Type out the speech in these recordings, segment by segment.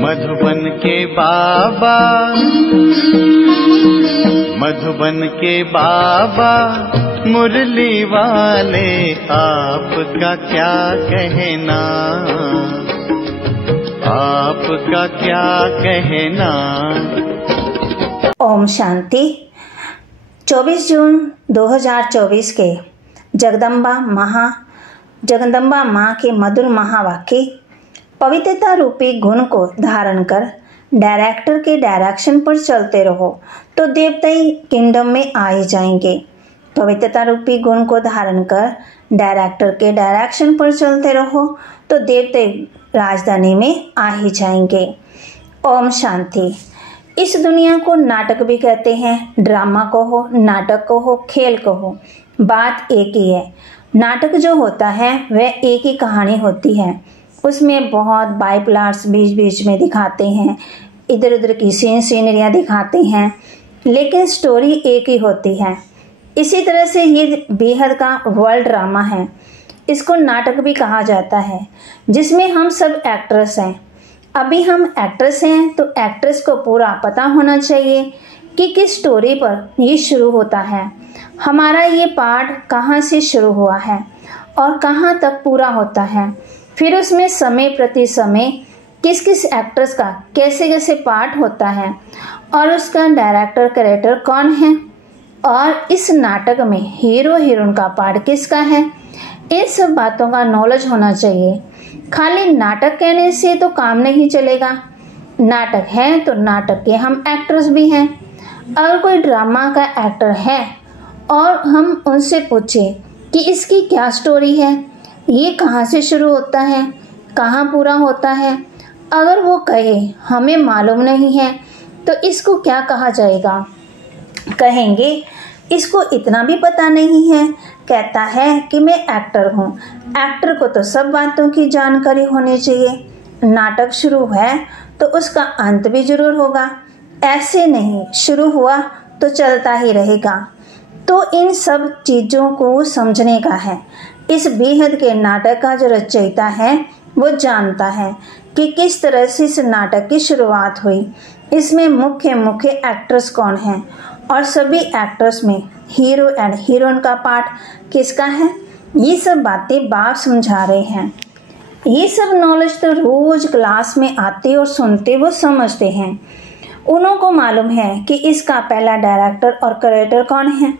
मधुबन के बाबा, मधुबन के बाबा मुरली वाले, आपका क्या कहना, आपका क्या कहना। ओम शांति। 24 जून 2024 के जगदम्बा माँ के मधुर महावाक्य, पवित्रता रूपी गुण को धारण कर डायरेक्टर के डायरेक्शन पर चलते रहो तो देवताई किंगडम में आ ही जाएंगे। पवित्रता रूपी गुण को धारण कर डायरेक्टर के डायरेक्शन पर चलते रहो तो देवताई राजधानी में आ ही जाएंगे। ओम शांति। इस दुनिया को नाटक भी कहते हैं। ड्रामा को हो, नाटक को हो, खेल को हो, बात एक ही है। नाटक जो होता है वह एक ही कहानी होती है। उसमें बहुत बाइप्लाट्स बीच बीच में दिखाते हैं, इधर उधर की सीनरियाँ दिखाते हैं, लेकिन स्टोरी एक ही होती है। इसी तरह से ये बेहद का वर्ल्ड ड्रामा है। इसको नाटक भी कहा जाता है, जिसमें हम सब एक्ट्रेस हैं। अभी हम एक्ट्रेस हैं तो एक्ट्रेस को पूरा पता होना चाहिए कि किस स्टोरी पर ये शुरू होता है, हमारा ये पार्ट कहाँ से शुरू हुआ है और कहाँ तक पूरा होता है। फिर उसमें समय प्रति समय किस किस एक्ट्रेस का कैसे कैसे पार्ट होता है और उसका डायरेक्टर कैरेक्टर कौन है और इस नाटक में हीरो हीरोइन का पार्ट किसका है, इन सब बातों का नॉलेज होना चाहिए। खाली नाटक कहने से तो काम नहीं चलेगा। नाटक है तो नाटक के हम एक्टर्स भी हैं। अगर कोई ड्रामा का एक्टर है और हम उनसे पूछें कि इसकी क्या स्टोरी है, ये कहाँ से शुरू होता है, कहाँ पूरा होता है, अगर वो कहे हमें मालूम नहीं है तो इसको क्या कहा जाएगा? कहेंगे इसको इतना भी पता नहीं है, कहता है कि मैं एक्टर हूँ। एक्टर को तो सब बातों की जानकारी होनी चाहिए। नाटक शुरू है तो उसका अंत भी जरूर होगा, ऐसे नहीं शुरू हुआ तो चलता ही रहेगा। तो इन सब चीज़ों को समझने का है। इस बेहद के नाटक का जो रचयिता है वो जानता है कि किस तरह से इस नाटक की शुरुआत हुई, इसमें मुख्य एक्ट्रेस कौन है और सभी एक्ट्रेस में हीरो एंड हीरोइन का पार्ट किसका है। ये सब बातें बाप समझा रहे हैं। ये सब नॉलेज तो रोज क्लास में आते और सुनते वो समझते हैं। उन्हों को मालूम है कि इसका पहला डायरेक्टर और क्रिएटर कौन है।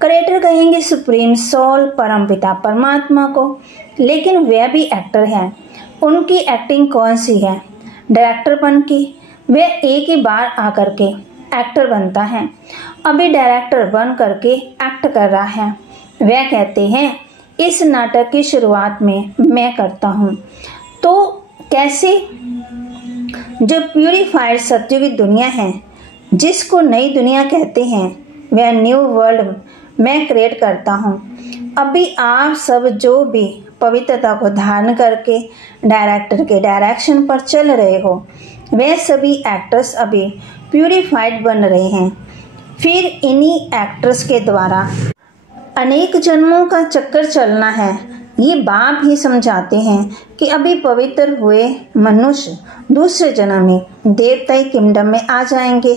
क्रिएटर कहेंगे सुप्रीम सोल परमपिता परमात्मा को, लेकिन वे भी एक्टर हैं। उनकी एक्टिंग कौन सी है? डायरेक्टर बन की वे एक ही बार आकर के एक्टर बनता है। अभी डायरेक्टर बन करके एक्ट कर रहा है। वे कहते हैं इस नाटक की शुरुआत में मैं करता हूँ। तो कैसे? जो प्यूरिफाइड सत्य की दुनिया है, जिसको नई दुनिया कहते हैं, वह न्यू वर्ल्ड मैं क्रिएट करता हूँ। अभी आप सब जो भी पवित्रता को धारण करके डायरेक्टर के डायरेक्शन पर चल रहे हो, वे सभी एक्टर्स अभी प्यूरिफाइड बन रहे हैं। फिर इन्हीं एक्टर्स के द्वारा अनेक जन्मों का चक्कर चलना है। ये बाप ही समझाते हैं कि अभी पवित्र हुए मनुष्य दूसरे जन्म में देवताई किंगडम में आ जाएंगे।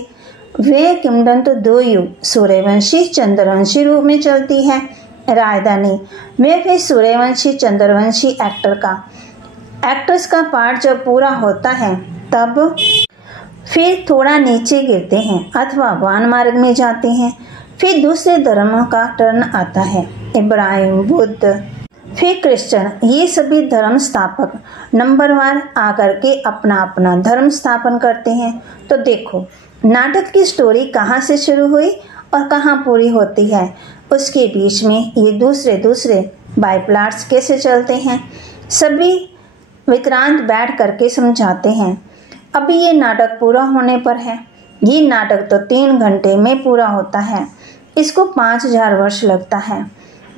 वे किंगडम तो दो युग सूर्यवंशी चंद्रवंशी रूप में चलती है राजधानी। वे फिर सूर्यवंशी चंद्रवंशी एक्ट्रेस का पार्ट जब पूरा होता है तब फिर थोड़ा नीचे गिरते हैं अथवा वान मार्ग में जाते हैं। फिर दूसरे धर्मों का टर्न आता है, इब्राहिम, बुद्ध, फिर क्रिश्चियन। ये सभी धर्म स्थापक नंबरवार आकर के अपना अपना धर्म स्थापन करते हैं। तो देखो नाटक की स्टोरी कहाँ से शुरू हुई और कहाँ पूरी होती है, उसके बीच में ये दूसरे बाइप्लाट्स कैसे चलते हैं, सभी विक्रांत बैठ करके समझाते हैं। अभी ये नाटक पूरा होने पर है। ये नाटक तो 3 घंटे में पूरा होता है, इसको 5000 वर्ष लगता है।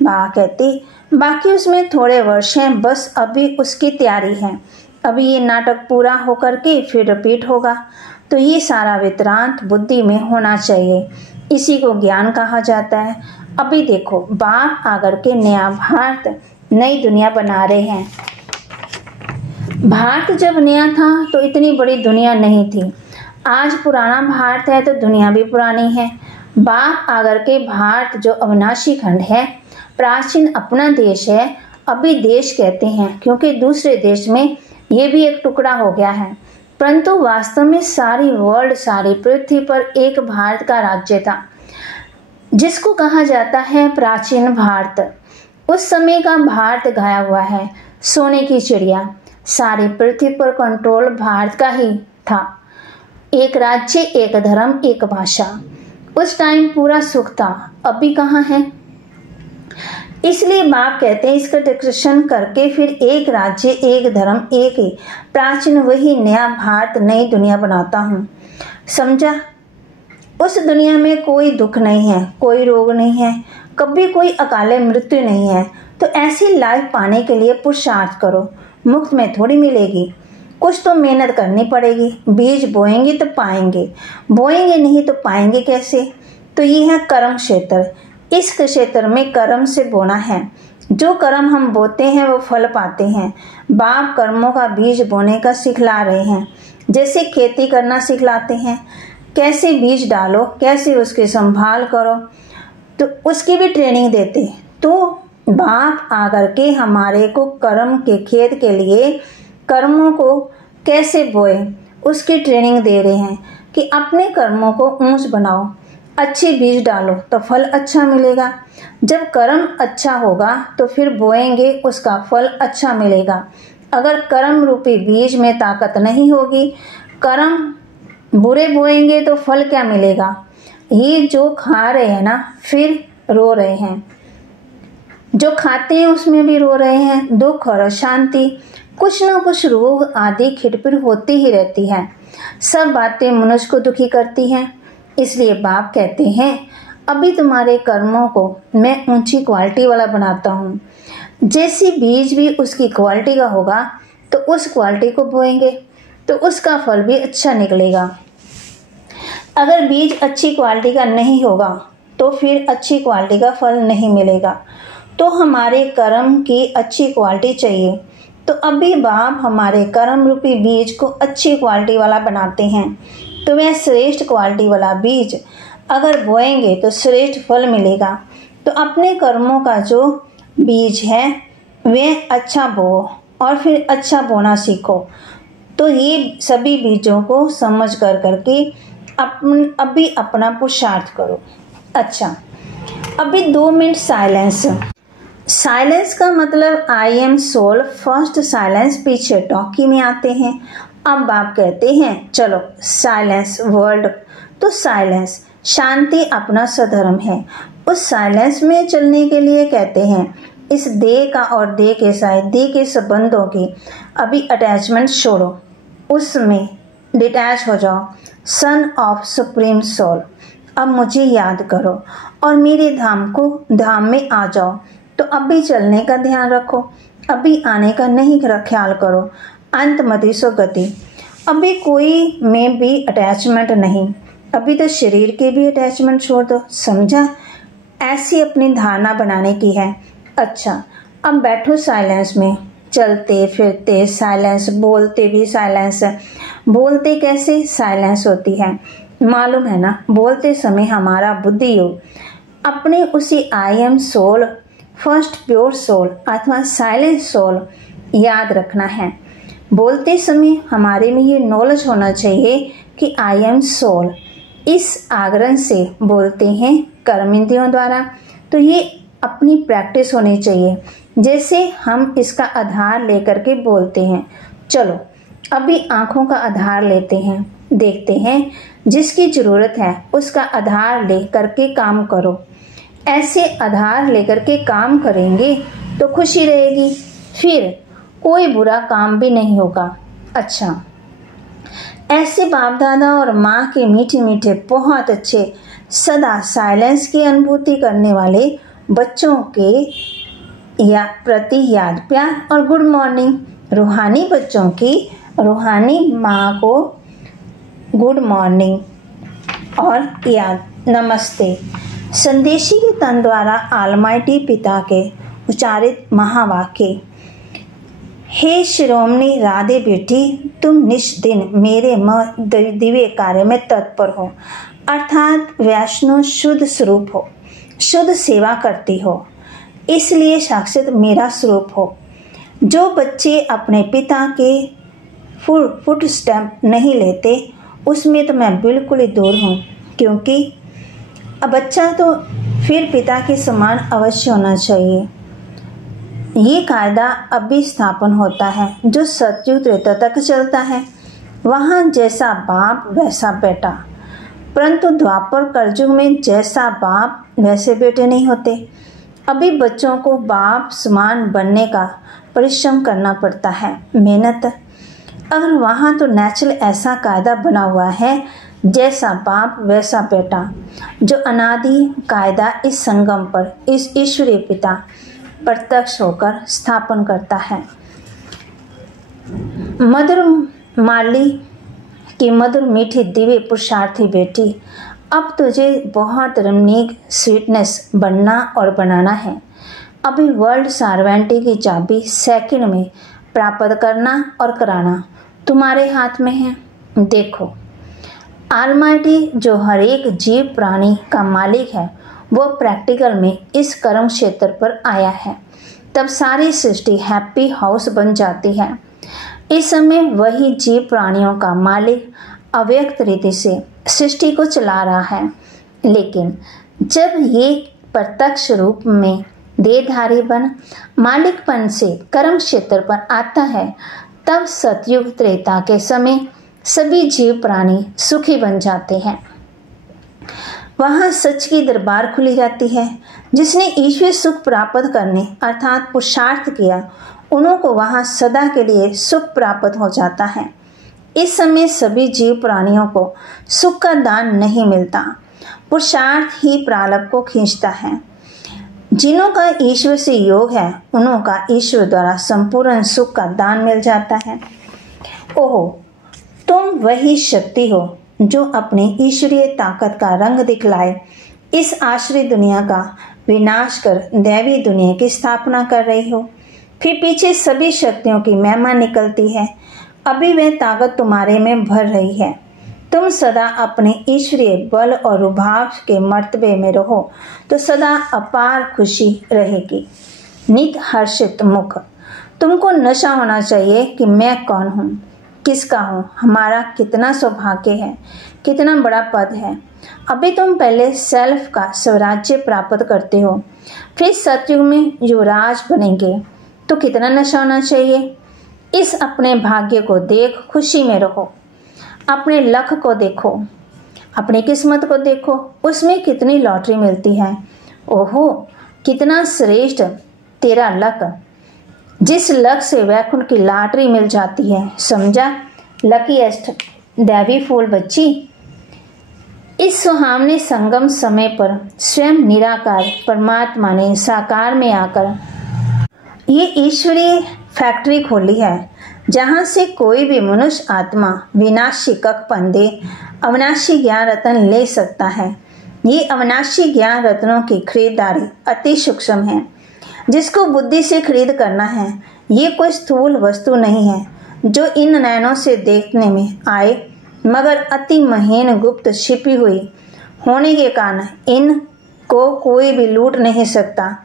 कहती बाकी उसमें थोड़े वर्ष हैं, बस अभी उसकी तैयारी है। अभी ये नाटक पूरा होकर के फिर रिपीट होगा। तो ये सारा विक्रांत बुद्धि में होना चाहिए, इसी को ज्ञान कहा जाता है। अभी देखो बाप आकर के नया भारत नई दुनिया बना रहे हैं। भारत जब नया था तो इतनी बड़ी दुनिया नहीं थी। आज पुराना भारत है तो दुनिया भी पुरानी है। बाप आगर के भारत जो अविनाशी खंड है, प्राचीन अपना देश है, अभी देश कहते हैं क्योंकि दूसरे देश में ये भी एक टुकड़ा हो गया है, परंतु वास्तव में सारी वर्ल्ड, सारी पृथ्वी पर एक भारत का राज्य था जिसको कहा जाता है प्राचीन भारत। उस समय का भारत गाया हुआ है, सोने की चिड़िया। सारी पृथ्वी पर कंट्रोल भारत का ही था। एक राज्य, एक धर्म, एक भाषा। उस टाइम पूरा सुख था, अभी कहाँ है। इसलिए बाप कहते हैं इसका डिस्कशन करके फिर एक राज्य, एक धर्म, एक ही प्राचीन वही नया भारत, नई दुनिया बनाता हूँ। समझा? उस दुनिया में कोई दुख नहीं है, कोई रोग नहीं है, कभी कोई अकाले मृत्यु नहीं है। तो ऐसी लाइफ पाने के लिए पुरुषार्थ करो, मुफ्त में थोड़ी मिलेगी, कुछ तो मेहनत करनी पड़ेगी। बीज बोएंगे तो पाएंगे, बोएंगे नहीं तो पाएंगे कैसे। तो ये है कर्म क्षेत्र। इस क्षेत्र में कर्म से बोना है। जो कर्म हम बोते हैं वो फल पाते हैं। बाप कर्मों का बीज बोने का सिखला रहे हैं, जैसे खेती करना सिखलाते हैं, कैसे बीज डालो, कैसे उसकी संभाल करो, तो उसकी भी ट्रेनिंग देते। तो बाप आकर के हमारे को कर्म के खेत के लिए कर्मों को कैसे बोए उसकी ट्रेनिंग दे रहे हैं कि अपने कर्मों को ऊंच बनाओ, अच्छे बीज डालो तो फल अच्छा मिलेगा। जब कर्म अच्छा होगा तो फिर बोएंगे, उसका फल अच्छा मिलेगा। अगर कर्म रूपी बीज में ताकत नहीं होगी, कर्म बुरे बोएंगे तो फल क्या मिलेगा। ये जो खा रहे हैं ना, फिर रो रहे हैं, जो खाते हैं उसमें भी रो रहे हैं। दुख और अशांति, कुछ न कुछ रोग आदि खिटपिट होती ही रहती है। सब बातें मनुष्य को दुखी करती हैं। इसलिए बाप कहते हैं अभी तुम्हारे कर्मों को मैं ऊंची क्वालिटी वाला बनाता हूँ। जैसी बीज भी उसकी क्वालिटी का होगा तो उस क्वालिटी को बोएंगे तो उसका फल भी अच्छा निकलेगा। अगर बीज अच्छी क्वालिटी का नहीं होगा तो फिर अच्छी क्वालिटी का फल नहीं मिलेगा। तो हमारे कर्म की अच्छी क्वालिटी चाहिए। तो अभी बाप हमारे कर्म रूपी बीज को अच्छी क्वालिटी वाला बनाते हैं। तो वह श्रेष्ठ क्वालिटी वाला बीज अगर बोएंगे तो श्रेष्ठ फल मिलेगा। तो अपने कर्मों का जो बीज है वह अच्छा बो और फिर अच्छा बोना सीखो। तो ये सभी बीजों को समझ कर करके अभी अपना पुरुषार्थ करो। अच्छा, अभी 2 मिनट साइलेंस। साइलेंस का मतलब I am soul, first silence पीछे टॉकी में आते हैं। अब आप कहते हैं चलो साइलेंस वर्ल्ड, तो साइलेंस शांति अपना सधर्म है। उस साइलेंस में चलने के लिए कहते हैं इस देह का और देह के साथ देह के संबंधों की अभी अटैचमेंट छोड़ो, उसमें डिटैच हो जाओ। सन ऑफ सुप्रीम सोल, अब मुझे याद करो और मेरे धाम में आ जाओ। तो अभी चलने का ध्यान रखो, अभी आने का नहीं ख्याल करो। अंत मति सो गति, अभी कोई में भी अटैचमेंट नहीं, अभी तो शरीर के भी अटैचमेंट छोड़ दो। समझा? ऐसी अपनी धारणा बनाने की है। अच्छा, अब बैठो साइलेंस में, चलते फिरते साइलेंस, बोलते भी साइलेंस। बोलते कैसे साइलेंस होती है मालूम है ना? बोलते समय हमारा बुद्धि योग अपने उसी I am soul, first pure soul अथवा साइलेंट सोल याद रखना है। बोलते समय हमारे में ये नॉलेज होना चाहिए कि आई एम सोल। इस आग्रह से बोलते हैं कर्म इंद्रियों द्वारा, तो ये अपनी प्रैक्टिस होनी चाहिए। जैसे हम इसका आधार लेकर के बोलते हैं। चलो अभी आँखों का आधार लेते हैं, देखते हैं जिसकी ज़रूरत है उसका आधार ले करके काम करो। ऐसे आधार लेकर के काम करेंगे तो खुशी रहेगी, फिर कोई बुरा काम भी नहीं होगा। अच्छा, ऐसे बाप दादा और माँ के मीठे मीठे बहुत अच्छे सदा साइलेंस की अनुभूति करने वाले बच्चों के प्रति याद प्यार और गुड मॉर्निंग। रूहानी बच्चों की रूहानी माँ को गुड मॉर्निंग और याद नमस्ते। संदेशी के तन द्वारा आलमाइटी पिता के उच्चारित महावाक्य। हे शिरोमणि राधे बेटी, तुम निष्दिन मेरे दिव्य कार्य में तत्पर हो, अर्थात वैष्णव शुद्ध स्वरूप हो, शुद्ध सेवा करती हो, इसलिए साक्षात मेरा स्वरूप हो। जो बच्चे अपने पिता के फुट स्टेप नहीं लेते, उसमें तो मैं बिल्कुल ही दूर हूँ, क्योंकि अब बच्चा तो फिर पिता के समान अवश्य होना चाहिए। ये कायदा अब भी स्थापन होता है जो सतयुग त्रेता तक चलता है। वहाँ जैसा बाप वैसा बेटा, परंतु द्वापर कलयुग में जैसा बाप वैसे बेटे नहीं होते। अभी बच्चों को बाप समान बनने का परिश्रम करना पड़ता है, मेहनत। अगर वहाँ तो नेचुरल ऐसा कायदा बना हुआ है, जैसा बाप वैसा बेटा, जो अनादि कायदा इस संगम पर इस ईश्वरीय पिता प्रत्यक्ष होकर स्थापन करता है। मधुर माली की मधुर मीठी दिव्य पुरुषार्थी बेटी, अब तुझे बहुत रमणीक स्वीटनेस बनना और बनाना है। अभी वर्ल्ड सार्वेंटी की चाबी सेकंड में प्राप्त करना और कराना तुम्हारे हाथ में है। देखो, ऑलमाइटी जो हर एक जीव प्राणी का मालिक है, वो प्रैक्टिकल में इस कर्म क्षेत्र पर आया है। तब सारी सृष्टि हैप्पी हाउस बन जाती है। इस समय वही जीव प्राणियों का मालिक अव्यक्त रीति से सृष्टि को चला रहा है, लेकिन जब ये प्रत्यक्ष रूप में देहधारी बन मालिकपन से कर्म क्षेत्र पर आता है, तब सतयुग त्रेता के समय सभी जीव प्राणी सुखी बन जाते हैं। वहाँ सच की दरबार खुली जाती है। जिसने ईश्वर सुख प्राप्त करने अर्थात पुरुषार्थ किया, उन्हों को वहाँ सदा के लिए सुख प्राप्त हो जाता है। इस समय सभी जीव प्राणियों को सुख का दान नहीं मिलता, पुरुषार्थ ही प्रारब्ध को खींचता है। जिन्हों का ईश्वर से योग है, उन्हों का ईश्वर द्वारा संपूर्ण सुख का दान मिल जाता है। ओहो, तुम वही शक्ति हो जो अपनी ईश्वरीय ताकत का रंग दिखलाए इस आश्रय दुनिया का विनाश कर दैवी दुनिया की स्थापना कर रही हो। फिर पीछे सभी शक्तियों की महिमा निकलती है। अभी वह ताकत तुम्हारे में भर रही है। तुम सदा अपने ईश्वरीय बल और रुभाव के मर्तबे में रहो तो सदा अपार खुशी रहेगी। नित हर्षित मुख। तुमको नशा होना चाहिए कि मैं कौन हूँ, किसका हूँ, हमारा कितना सौभाग्य है, कितना बड़ा पद है। अभी तुम पहले सेल्फ का स्वराज्य प्राप्त करते हो, फिर सतयुग में युवराज बनेंगे तो कितना नशा होना चाहिए। इस अपने भाग्य को देख खुशी में रहो। अपने लक को देखो, अपनी किस्मत को देखो, उसमें कितनी लॉटरी मिलती है। ओहो, कितना श्रेष्ठ तेरा लक। जिस लक से वैकुंठ की लॉटरी मिल जाती है, समझा, लकीएस्ट दैवी फूल बच्ची। इस सुहावने संगम समय पर स्वयं निराकार परमात्मा ने साकार में आकर ये ईश्वरीय फैक्ट्री खोली है, जहाँ से कोई भी मनुष्य आत्मा विनाशी कक पंदे अविनाशी ज्ञान रत्न ले सकता है। ये अविनाशी ज्ञान रत्नों की खरीदारी अति सूक्ष्म है, जिसको बुद्धि से खरीद करना है। ये कोई स्थूल वस्तु नहीं है जो इन नयनों से देखने में आए, मगर अति महीन गुप्त छिपी हुई होने के कारण इनको कोई भी लूट नहीं सकता।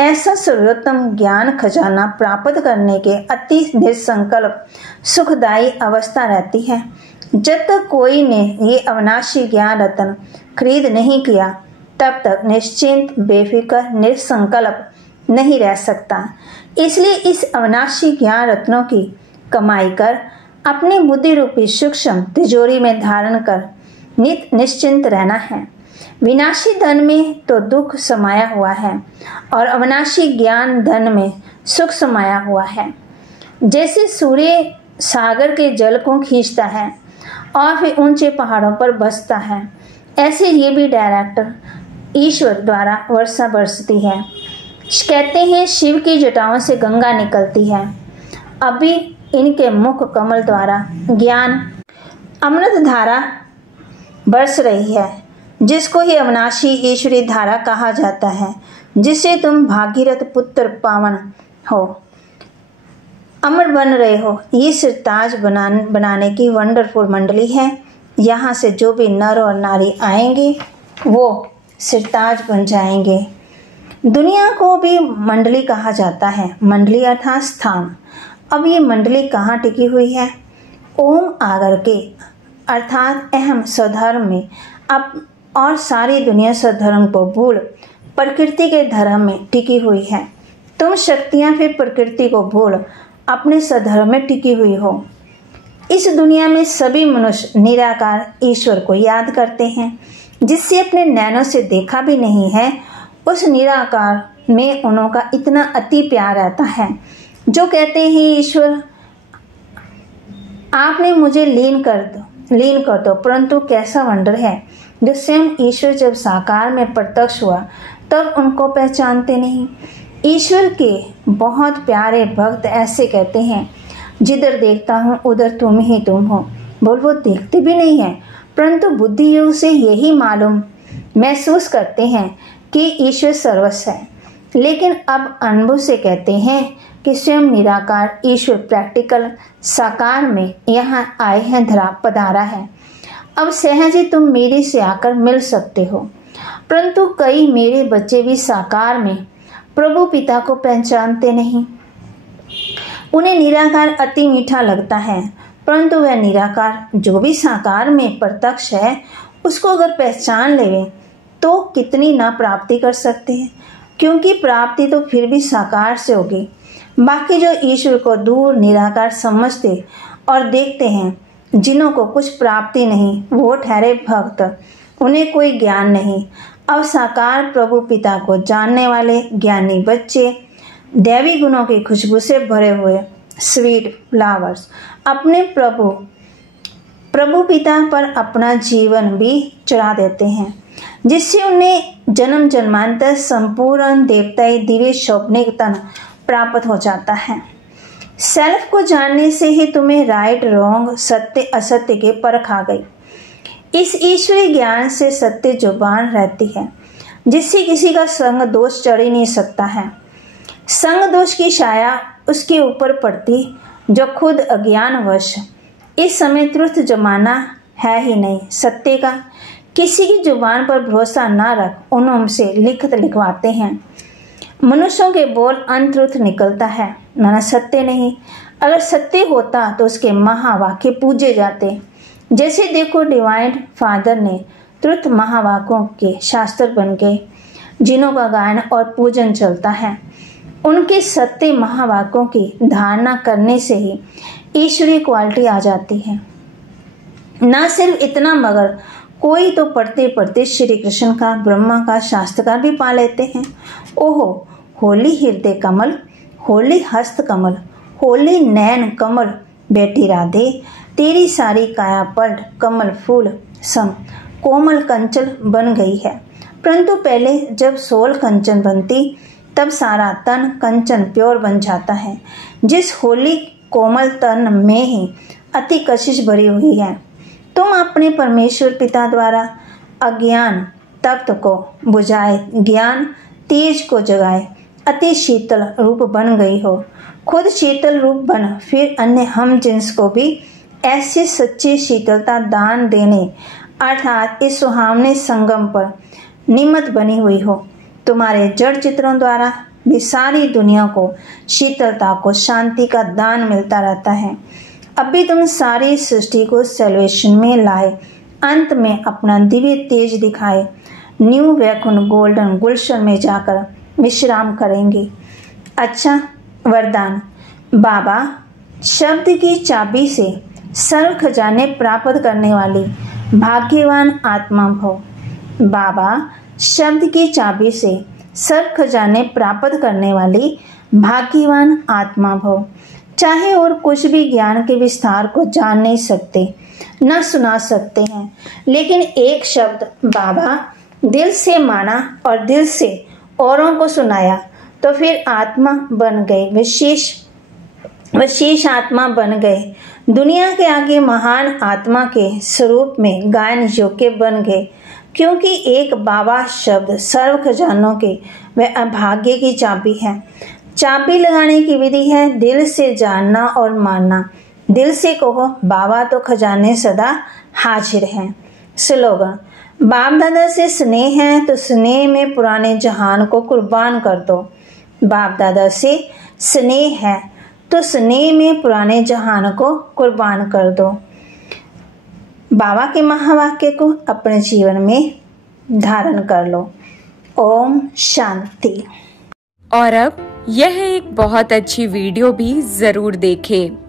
ऐसा सर्वोत्तम ज्ञान खजाना प्राप्त करने के अति निसंकल्प सुखदायी अवस्था रहती है। जब तक कोई ने ये अविनाशी ज्ञान रत्न खरीद नहीं किया, तब तक निश्चिंत बेफिक्र निसंकल्प नहीं रह सकता। इसलिए इस अविनाशी ज्ञान रत्नों की कमाई कर अपनी बुद्धि रूपी सूक्ष्म तिजोरी में धारण कर नित निश्चिंत रहना है। विनाशी धन में तो दुख समाया हुआ है और अविनाशी ज्ञान धन में सुख समाया हुआ है। जैसे सूर्य सागर के जल को खींचता है और फिर ऊंचे पहाड़ों पर बसता है, ऐसे ये भी डायरेक्टर ईश्वर द्वारा वर्षा बरसती है। कहते हैं शिव की जटाओं से गंगा निकलती है। अभी इनके मुख कमल द्वारा ज्ञान अमृत धारा बरस रही है, जिसको ही अविनाशी ईश्वरी धारा कहा जाता है, जिससे तुम भागीरथ पुत्र पावन हो। अमर बन रहे हो। ये सिरताज बनाने की वंडरफुल मंडली है। यहाँ से जो भी नर और नारी आएंगे वो सिरताज बन जाएंगे। दुनिया को भी मंडली कहा जाता है। मंडली अर्थात स्थान। अब ये मंडली कहाँ टिकी हुई है? ओम आगर के अर्थात अहम स्वधर्म में। अब और सारी दुनिया स्वधर्म को भूल प्रकृति के धर्म में टिकी हुई है। तुम शक्तियां फिर प्रकृति को भूल अपने स्वधर्म में टिकी हुई हो। इस दुनिया में सभी मनुष्य निराकार ईश्वर को याद करते हैं, जिससे अपने नैनों से देखा भी नहीं है। उस निराकार में उन्हों का इतना अति प्यार रहता है, जो कहते हैं ईश्वर आपने मुझे लीन कर दो। परंतु कैसा वंडर है, जो स्वयं ईश्वर जब साकार में प्रत्यक्ष हुआ तब उनको पहचानते नहीं। ईश्वर के बहुत प्यारे भक्त ऐसे कहते हैं, जिधर देखता हूँ उधर तुम ही तुम हो। बोल वो देखते भी नहीं है, परंतु बुद्धि योग से यही मालूम महसूस करते हैं कि ईश्वर सर्वस्व है। लेकिन अब अनुभव से कहते हैं कि स्वयं निराकार ईश्वर प्रैक्टिकल साकार में यहाँ आए हैं, पधारा है। अब सहज ही तुम मेरे से आकर मिल सकते हो। परंतु कई मेरे बच्चे भी साकार में प्रभु पिता को पहचानते नहीं। उन्हें निराकार अति मीठा लगता है, परंतु वह निराकार जो भी साकार में प्रत्यक्ष है उसको अगर पहचान लेवे तो कितनी ना प्राप्ति कर सकते हैं, क्योंकि प्राप्ति तो फिर भी साकार से होगी। बाकी जो ईश्वर को दूर निराकार समझते और देखते हैं, जिन्हों को कुछ प्राप्ति नहीं, वो ठहरे भक्त, उन्हें कोई ज्ञान नहीं। अब साकार प्रभु पिता को जानने वाले ज्ञानी बच्चे दैवी गुणों की खुशबू से भरे हुए स्वीट फ्लावर्स अपने प्रभु पिता पर अपना जीवन भी चढ़ा देते हैं, जिससे उन्हें जन्म जन्मांतर संपूर्ण देवताई दिव्य शोभनिक तन प्राप्त हो जाता है। सेल्फ को जानने से ही तुम्हें राइट रॉन्ग सत्य असत्य के परख आ गई। इस ईश्वरीय ज्ञान से सत्य जुबान रहती है, जिससे किसी का संग दोष चढ़ ही नहीं सकता है। संग दोष की छाया उसके ऊपर पड़ती जो खुद अज्ञानवश। इस समय तुरंत जमाना है ही नहीं सत्य का। किसी की जुबान पर भरोसा ना रख, उनसे लिखत लिखवाते हैं। मनुष्यों के बोल अनतुर्थ निकलता है, ना सत्य नहीं। अगर सत्य होता तो उसके महावाक्य पूजे जाते। जैसे देखो डिवाइन फादर ने तुरंत महावाक्यों के शास्त्र बन गए, जिन्हों का गायन और पूजन चलता है। उनके सत्य महावाक्यों की धारणा करने से ही ईश्वरीय क्वालिटी आ जाती है। न सिर्फ इतना मगर कोई तो पढ़ते पढ़ते श्री कृष्ण का ब्रह्मा का शास्त्र का भी पा लेते हैं। ओहो होली हृदय कमल, होली हस्त कमल, होली नैन कमल, बेटी राधे तेरी सारी काया पर कमल फूल सम कोमल कंचन बन गई है। परंतु पहले जब सोल कंचन बनती तब सारा तन कंचन प्योर बन जाता है। जिस होली कोमल तन में ही अति कशिश भरी हुई है। तुम अपने परमेश्वर पिता द्वारा अज्ञान तप्त को बुझाए, ज्ञान तेज को जगाए अति शीतल रूप बन गई हो। खुद शीतल रूप बन फिर अन्य हम जिन्स को भी ऐसी सच्ची शीतलता दान देने अर्थात इस सुहावने संगम पर निमित्त बनी हुई हो। तुम्हारे जड़ चित्रों द्वारा भी सारी दुनिया को शीतलता को शांति का दान मिलता रहता है। अब भी तुम सारी सृष्टि को सेल्वेशन में लाए, अंत में अपना दिव्य तेज दिखाए न्यू वैकुंठ गोल्डन गुलशन में जाकर विश्राम करेंगे। अच्छा वरदान। बाबा शब्द की चाबी से सर्व खजाने प्राप्त करने वाली भाग्यवान आत्मा भव। बाबा शब्द की चाबी से सर्व खजाने प्राप्त करने वाली भाग्यवान आत्मा भव। चाहे और कुछ भी ज्ञान के विस्तार को जान नहीं सकते, न सुना सकते हैं, लेकिन एक शब्द बाबा दिल से माना और दिल से औरों को सुनाया तो फिर आत्मा बन गए, विशेष आत्मा बन गए। दुनिया के आगे महान आत्मा के स्वरूप में गायन योग्य बन गए, क्योंकि एक बाबा शब्द सर्व खजानों के व अभाग्य की चाबी है। चाबी लगाने की विधि है दिल से जानना और मानना। दिल से कहो बाबा तो खजाने सदा हाजिर हैं। स्लोगन, बाप दादा से स्नेह है तो स्नेह में पुराने जहान को कुर्बान कर दो। बाप दादा से स्नेह है तो स्नेह में पुराने जहान को कुर्बान कर दो। बाबा के महावाक्य को अपने जीवन में धारण कर लो। ओम शांति। और अब यह एक बहुत अच्छी वीडियो भी जरूर देखें।